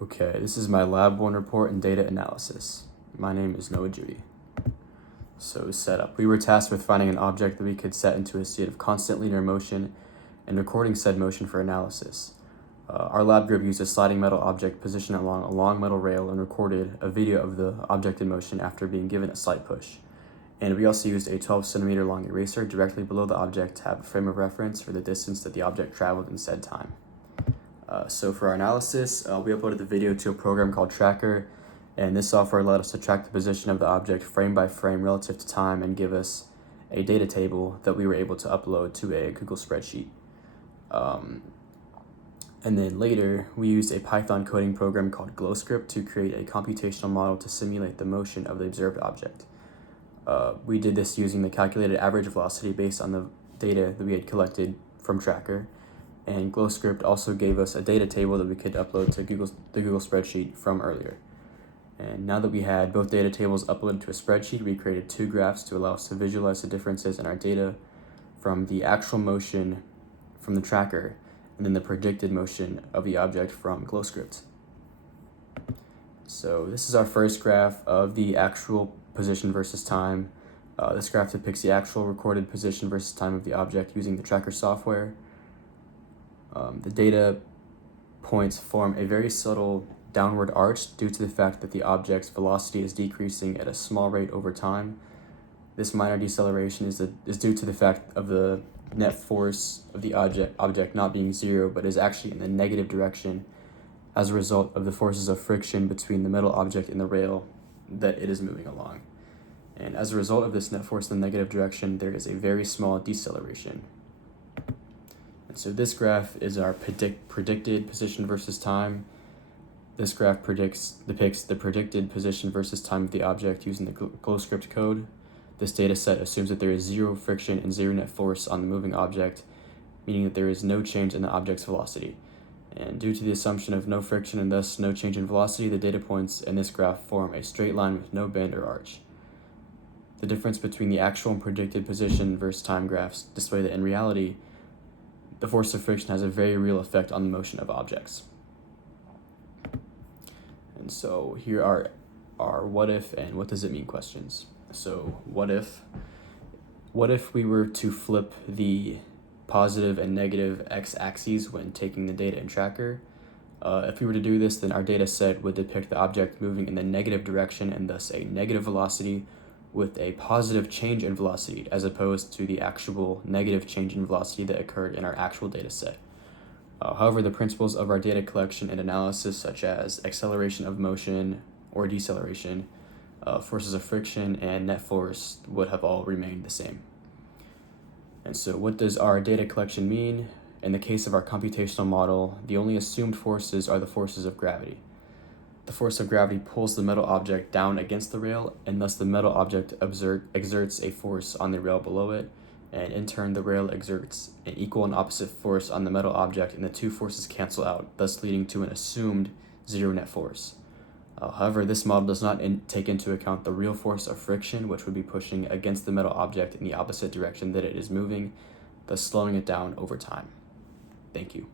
Okay, this is my Lab 1 report and data analysis. My name is Judy. So setup. We were tasked with finding an object that we could set into a state of constant linear motion and recording said motion for analysis. Our lab group used a sliding metal object positioned along a long metal rail and recorded a video of the object in motion after being given a slight push. And we also used a 12 centimeter long eraser directly below the object to have a frame of reference for the distance that the object traveled in said time. So for our analysis, we uploaded the video to a program called Tracker, and this software allowed us to track the position of the object frame by frame relative to time and give us a data table that we were able to upload to a Google spreadsheet. And then later, we used a Python coding program called GlowScript to create a computational model to simulate the motion of the observed object. We did this using the calculated average velocity based on the data that we had collected from Tracker. And GlowScript also gave us a data table that we could upload to the Google spreadsheet from earlier. And now that we had both data tables uploaded to a spreadsheet, we created two graphs to allow us to visualize the differences in our data from the actual motion from the tracker and then the predicted motion of the object from GlowScript. So this is our first graph of the actual position versus time. This graph depicts the actual recorded position versus time of the object using the tracker software. The data points form a very subtle downward arch due to the fact that the object's velocity is decreasing at a small rate over time. This minor deceleration is due to the fact of the net force of the object not being zero, but is actually in the negative direction as a result of the forces of friction between the metal object and the rail that it is moving along. And as a result of this net force in the negative direction, there is a very small deceleration. And so this graph is our predicted position versus time. This graph depicts the predicted position versus time of the object using the GlowScript code. This data set assumes that there is zero friction and zero net force on the moving object, meaning that there is no change in the object's velocity. And due to the assumption of no friction and thus no change in velocity, the data points in this graph form a straight line with no bend or arch. The difference between the actual and predicted position versus time graphs display that in reality, the force of friction has a very real effect on the motion of objects. And so here are our what if and what does it mean questions. So what if we were to flip the positive and negative x-axes when taking the data in Tracker? If we were to do this, then our data set would depict the object moving in the negative direction and thus a negative velocity with a positive change in velocity as opposed to the actual negative change in velocity that occurred in our actual data set. However, the principles of our data collection and analysis, such as acceleration of motion or deceleration, forces of friction, and net force would have all remained the same. And so what does our data collection mean? In the case of our computational model, the only assumed forces are the forces of gravity. The force of gravity pulls the metal object down against the rail, and thus the metal object exerts a force on the rail below it, and in turn the rail exerts an equal and opposite force on the metal object, and the two forces cancel out, thus leading to an assumed zero net force. However, this model does not take into account the real force of friction, which would be pushing against the metal object in the opposite direction that it is moving, thus slowing it down over time. Thank you.